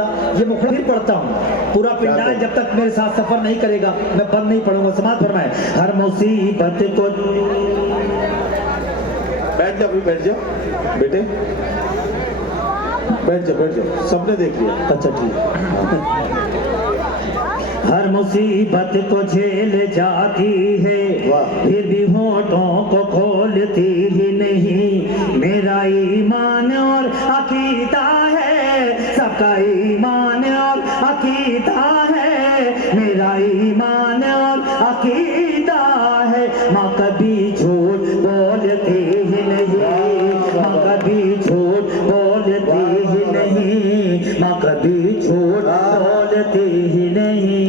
था, ये मुखड़ा फिर पढ़ता हूँ। पूरा पिंडाल जब तक मेरे साथ सफर नहीं करेगा मैं बंद नहीं पढ़ूंगा। समाज फरमाए, हर मुसीबत को। बैठ जाओ, अभी बैठ जाओ बेटे, बैठ जाओ, सबने देख लिया। अच्छा ठीक। हर मुसीबत को झेल जाती है, फिर भी होठों को खोलती ही नहीं। मेरा ईमान और अकीदा है, सबका ईमान और अकीदा है, मेरा ईमान और अकीदा है। माँ कभी झूठ बोलती ही नहीं, माँ कभी झूठ बोलती ही नहीं, माँ कभी झूठ बोलती ही नहीं।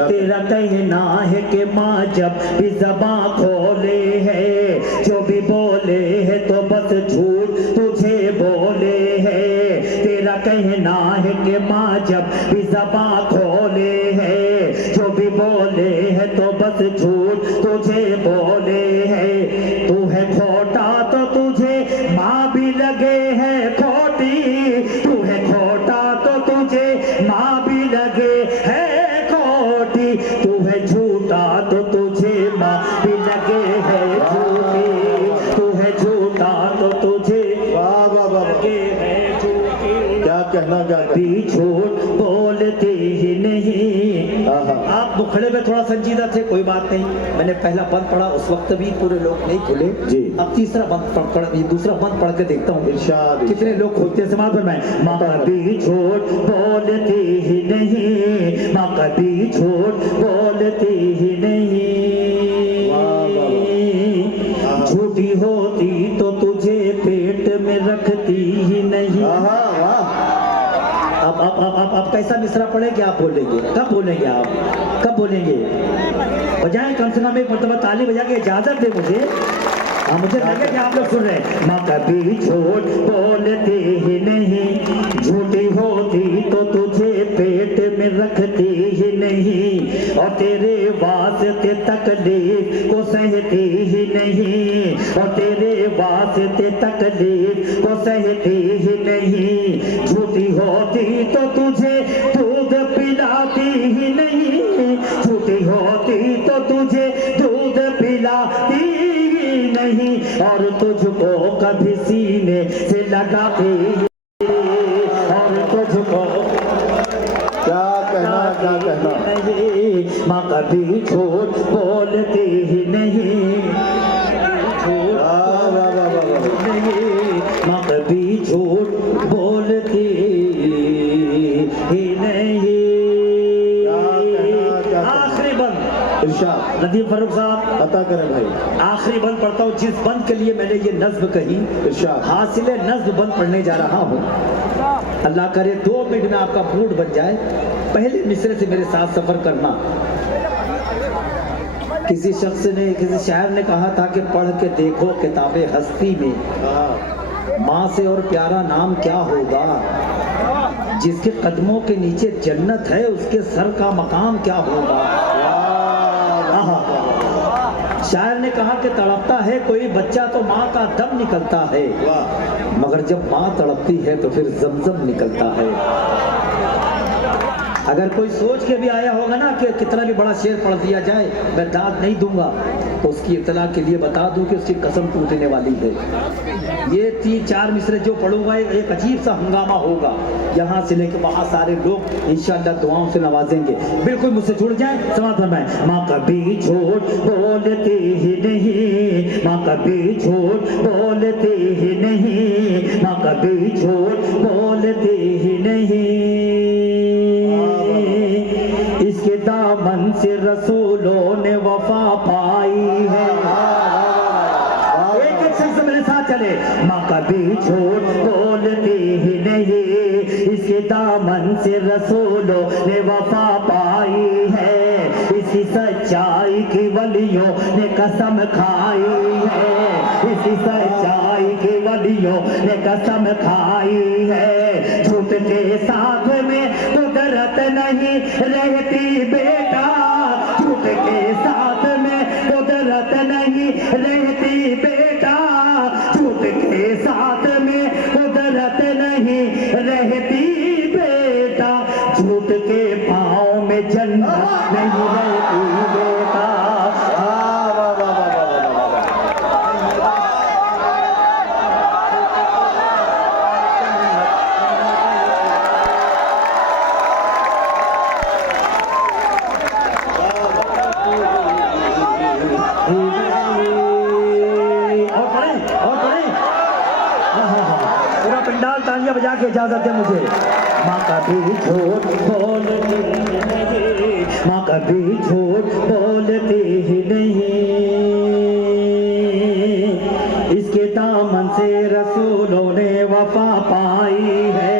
तेरा कहना है कि माँ जब भी ज़बां खोले है, जो भी बोले है तो बस झूठ तुझे बोले है। तेरा कहना है कि माँ जब भी ज़बां खोले है, जो भी बोले है तो बस झूठ तुझे बोले है। तू है खोटा तो तुझे माँ भी लगे है खोटी, तू है खोटा तो तुझे माँ भी लगे है खोटी, तू है झूठा तो तुझे माँ भी लगे है झूठी, तू है झूठा तो तुझे लगे है झूठी। क्या कहना, क्या भी झूठ बोलते ही नहीं। आप मुखड़े में थोड़ा संजीदा थे, कोई बात नहीं। मैंने पहला बंद पढ़ा, उस वक्त भी पूरे लोग नहीं खुले जी। अब तीसरा बंद पढ़, दूसरा बंद पढ़ के देखता हूँ इरशाद, कितने लोग खोलते हैं। समाज पर मैं, माँ कभी झूठ बोलती ही नहीं, माँ कभी झूठ बोलती ही नहीं। झूठी होती तो तुझे पेट में रखती ही नहीं। अब कैसा मिसरा पड़ेगा, आप बोलेंगे कब बोलेंगे, आप कब बोलेंगे? बजाएं कम से कम एक मरतबा ताली बजा के इजाजत दे मुझे। हाँ, मुझे लगे कि आप लोग सुन रहे हैं। माँ कभी झूठ बोलती ही नहीं, झूठी होती तो तुझे पेट में रखती ही नहीं, और तेरे वास्ते तकलीफ को सहती ही नहीं, और तेरे वास्ते तकलीफ को सहती ही नहीं। झूठी होती तो तुझे दूध पिलाती ही नहीं, झूठी होती तो तुझे दूध पिलाती नहीं, और तुझको कभी सीने से लगाती, और तुझको क्या कहना नहीं। माँ कभी झूठ बोलती ही नहीं, नहीं, माँ कभी झूठ बोलती ही नहीं। आखिरी बंद, इरशाद, नदीम फारूक साहब पता करें भाई। आखिरी बंद पढ़ता हूँ, जिस बंद के लिए मैंने ये नज्म कही, इरशाद, हासिल नज्म बंद पढ़ने जा रहा हूँ। अल्लाह करे 2 मिनट में आपका मूड बन जाए। पहले मिसरे से मेरे साथ सफर करना। किसी शख्स ने, किसी शायर ने कहा था कि पढ़ के देखो किताबे हस्ती में, माँ से और प्यारा नाम क्या होगा, जिसके कदमों के नीचे जन्नत है उसके सर का मकाम क्या होगा। शायर ने कहा कि तड़पता है कोई बच्चा तो माँ का दम निकलता है, मगर जब माँ तड़पती है तो फिर जमजम निकलता है। अगर कोई सोच के भी आया होगा ना कि कितना भी बड़ा शेर पढ़ दिया जाए मैं दाद नहीं दूंगा, तो उसकी इत्तला के लिए बता दूं कि उसकी कसम टूटने वाली है। ये 3-4 मिसरे जो पढ़ूंगा एक अजीब सा हंगामा होगा, यहाँ से लेकर वहाँ सारे लोग इंशाअल्लाह दुआओं से नवाजेंगे। बिल्कुल मुझसे जुड़ जाए। समाप्त फरमाएं, माँ कभी झूठ बोलती ही नहीं, माँ कभी झूठ बोलती ही नहीं, माँ कभी झूठ बोलती ही नहीं। इसके दामन से रसूलों ने वफा पाई है। एक एक शख्स मेरे साथ चले, माँ कभी झूठ बोलती ही नहीं, इसके दामन से रसूलों ने वफा पाई है। इसी सच्चाई की वलियों ने कसम खाई है, इसी सच्चाई की वलियों ने कसम खाई है। झूठ के साथ में कुदरत नहीं रहती बेटा, झूठ के साथ में कुदरत नहीं रहती बेटा, झूठ के साथ में कुदरत नहीं झूठ के पाँव में जन्नत नहीं रहती बेटा। वाह वाह वाह वाह वाह वाह वाह। और पढ़े पूरा पंडाल तालियां बजा के इजाजत है मुझे। माँ कभी झूठ बोलती नहीं, माँ कभी झूठ बोलती ही नहीं, इसके दामन से रसूलों ने वफा पाई है,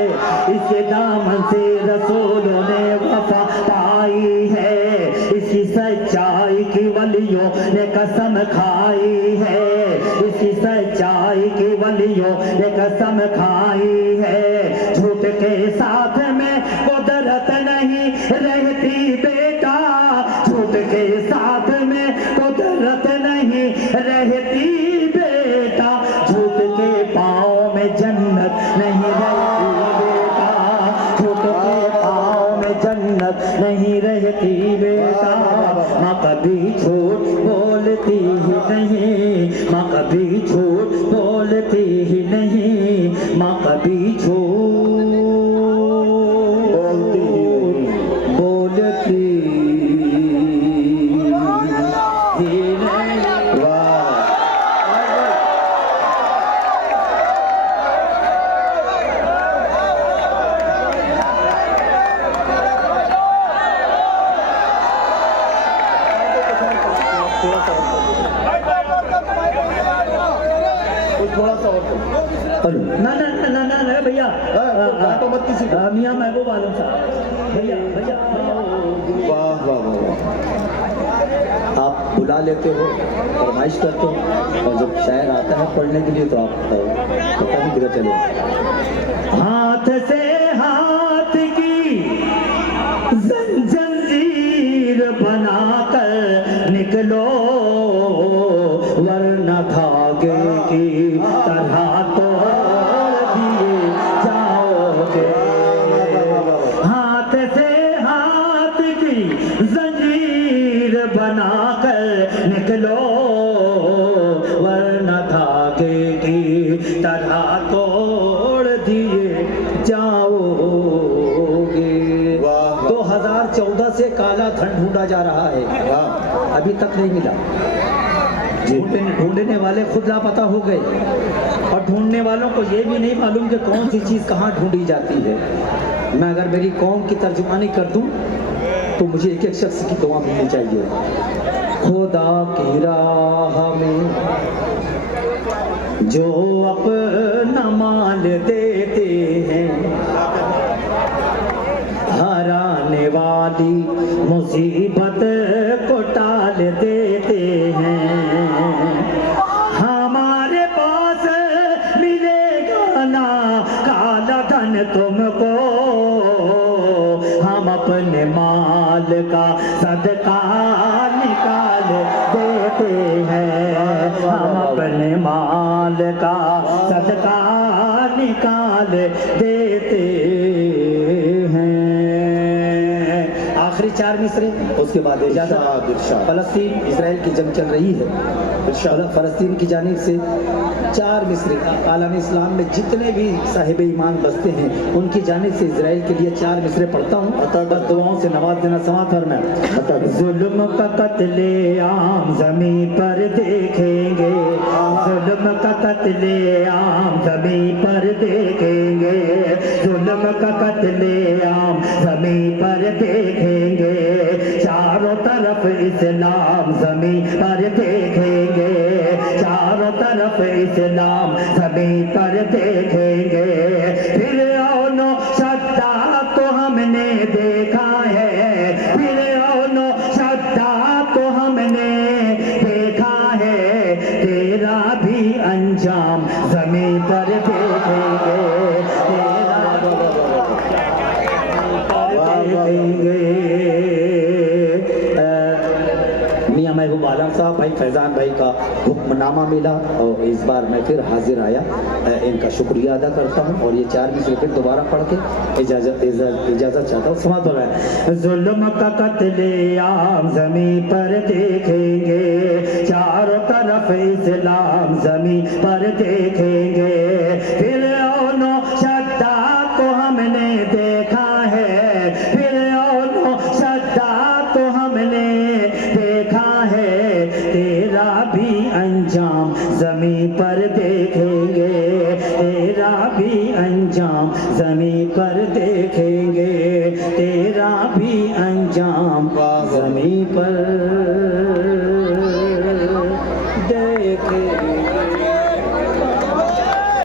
इसके दामन से रसूलों ने वफा पाई है, इसकी सच्चाई की वलियों ने कसम खाई है, इसकी सच्चाई की वलियों ने कसम खाई है। झूठ के साथ में कुदरत नहीं रहती बेटा, झूठ के साथ में कुदरत नहीं रहती बेटा, झूठ के पाँव में जन्नत नहीं रहती बेटा, झूठ के पाँव में जन्नत नहीं रहती बेटा। माँ कभी झूठ बोलती ही नहीं, माँ कभी झूठ बोलती ही नहीं, माँ कभी झूठ बोलती ही नहीं। बोलती ही नहीं। वाह। थोड़ा सा और करो। ना ना ना ना ना ना भैया, काटो मत किसी को। मियाँ महबूब आलम साहब, भैया भैया वाह वाह वाह वाह। आप बुला लेते हो, फरमाइश करते हो, और जब शायर आता है पढ़ने के लिए तो आप पता नहीं किधर चले। हाथ से हाथ की जंजीर बनाकर निकलो, वरना धागे की तरह तोड़ दिए जाओगे। हाथ से हाथ की जंजीर बनाकर निकलो, वरना धागे की तरह तोड़ दिए जाओगे। वाह। 2014 से काला धन ढूंढा जा रहा है, वाह। अभी तक नहीं मिला। ढूंढने वाले खुद लापता हो गए, और ढूंढने वालों को ये भी नहीं मालूम कि कौन सी चीज़ कहाँ ढूंढी जाती है। मैं अगर मेरी कौम की तर्जुमानी कर दूं तो मुझे एक एक शख्स की दुआ मिलनी चाहिए। खुदा की राह में जो अपना माल देते हैं, हराने वाली मुसीबत को टाल देते हैं। हमारे पास मिलेगा ना काला धन तुमको, हम अपने माल का सदका निकाल देते हैं, हम अपने माल का सदका निकाल देते हैं। आखिरी 4 मिसरे, उसके बाद इजाजत। इरशाद। फलस्तीन इसराइल की जंग चल रही है, फलस्तीन की जानिब से 4 मिसरे आलम इस्लाम में जितने भी साहिब ईमान बसते हैं उनकी जानिब से इसराइल के लिए 4 मिसरे पढ़ता हूँ, बस दुआओं से नवाज देना समात और मैं। जुल्म का कत्ले आम ज़मीं पर देखेंगे, जुल्म का कत्ले आम ज़मीं पर देखेंगे, जुल्म का कत्ले आम ज़मीं पर देखेंगे, चारों तरफ इस्लाम ज़मीं पर देखेंगे, चारों तरफ इस्लाम ज़मीं पर देखेंगे। फिरऔन शद्दाद को हमने देखा है, फिरऔन शद्दाद को हमने देखा है, तेरा भी अंजाम ज़मीं पर देखेंगे, तेरा देखेंगे। मियाँ महबूब आलम साहब, भाई फैजान भाई का हुक्मनामा मिला और इस बार मैं फिर हाजिर आया। इनका शुक्रिया अदा करता हूँ और ये 4 मिसरे फिर दोबारा पढ़ के इजाज़त चाहता हूँ। समाप्त हो रहा है। जुल्म का कत्लेआम ज़मीं पर देखेंगे, चारों तरफ इस्लाम ज़मीं पर देखेंगे। फिरऔनो शद्दाद को हमने देखा है, फिरऔनो शद्दाद को हमने देखा है, तेरा भी अंजाम ज़मीं पर देखेंगे, तेरा भी अंजाम ज़मीं पर देखेंगे, तेरा भी अंजाम ज़मीं पर